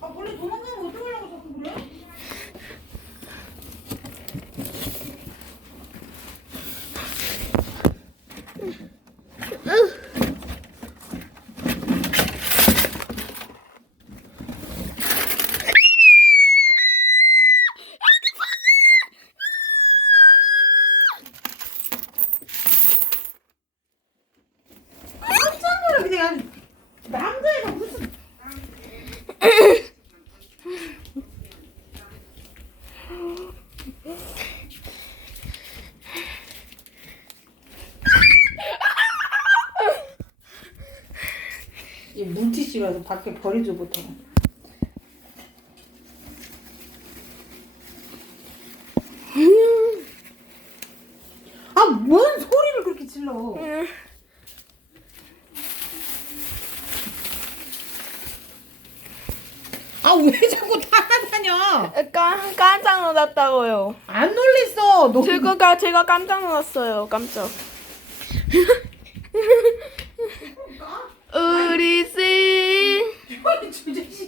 아 원래 도망가면 어떡하려고 자꾸 그래? 그냥 이 물티슈라도 밖에 버리죠 보통. 아뭔 소리를 그렇게 질러? 아 왜 자꾸 따라다녀? 깜, 깜짝 놀랐다고요. 안 놀랬어. 너 제가 제가 깜짝 놀랐어요. 깜짝.